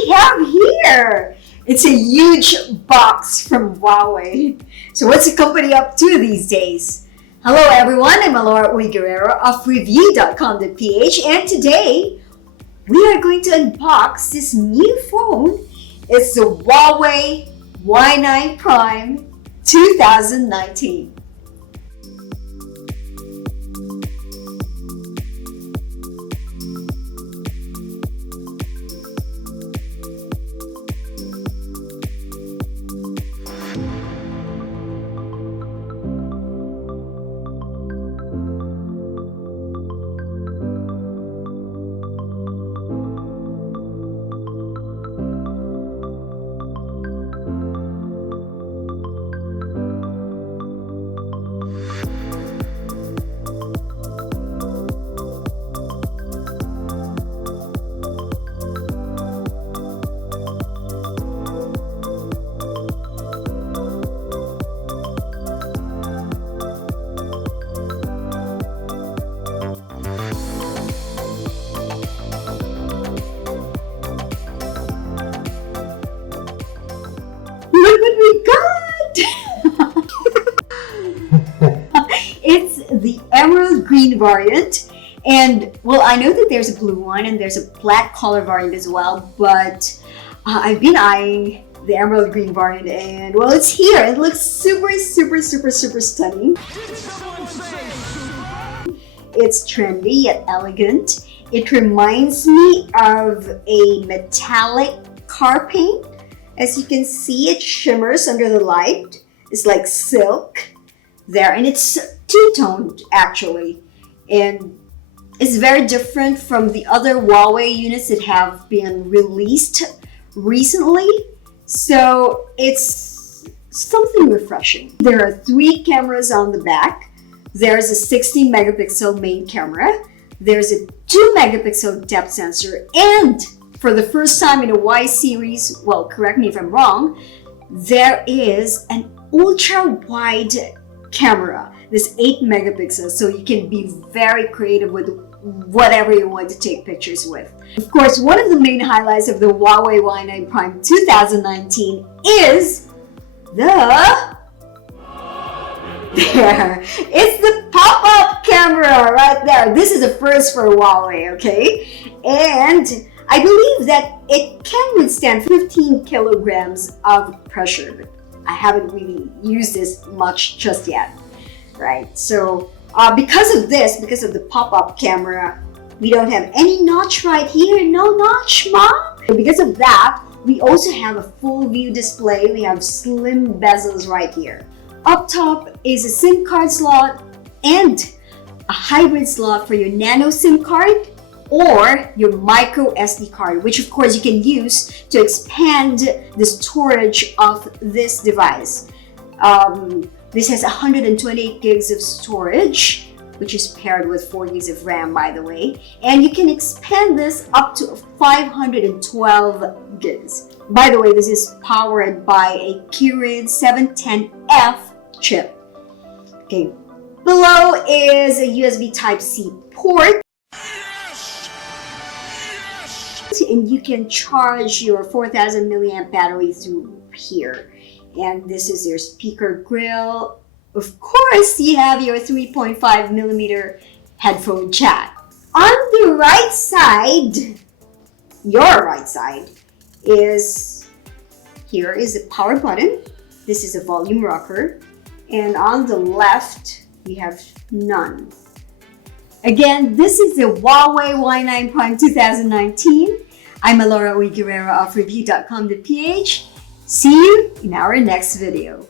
we have here? It's a huge box from Huawei. So what's the company up to these days? Hello everyone, I'm Alora Guerrero of Revu.com.ph, and today we are going to unbox this new phone. It's the Huawei Y9 Prime 2019. Look what we got! It's the emerald green variant, and well, I know that there's a blue one and there's a black color variant as well, but I've been eyeing the emerald green variant, and well, it's here. It looks super stunning. It's trendy yet elegant. It reminds me of a metallic car paint. As you can see, it shimmers under the light. It's like silk there, and it's two-toned actually. And it's very different from the other Huawei units that have been released recently. So it's something refreshing. There are 3 cameras on the back. There's a 16 megapixel main camera. There's a 2 megapixel depth sensor, and for the first time in a Y series, well, correct me if I'm wrong, there is an ultra-wide camera. This 8 megapixels, so you can be very creative with whatever you want to take pictures with. Of course, one of the main highlights of the Huawei Y9 Prime 2019 is it's the pop-up camera right there. This is a first for Huawei, okay? And I believe that it can withstand 15 kilograms of pressure, but I haven't really used this much just yet, right? So because of the pop-up camera, we don't have any notch right here. No notch, Mom. And because of that, we also have a full view display. We have slim bezels right here. Up top is a SIM card slot and a hybrid slot for your nano SIM card or your micro SD card, which of course you can use to expand the storage of this device. This has 128 gigs of storage, which is paired with 4 gigs of RAM, by the way, and you can expand this up to 512 gigs. By the way, this is powered by a Kirin 710F chip. Okay, below is a USB Type-C port. And you can charge your 4000 milliamp battery through here. And this is your speaker grill. Of course, you have your 3.5 millimeter headphone jack. On the right side, your right side, is here is the power button. This is a volume rocker. And on the left, we have none. Again, this is the Huawei Y9 Prime 2019. I'm Alora Guerrero of Revu.com.ph. See you in our next video.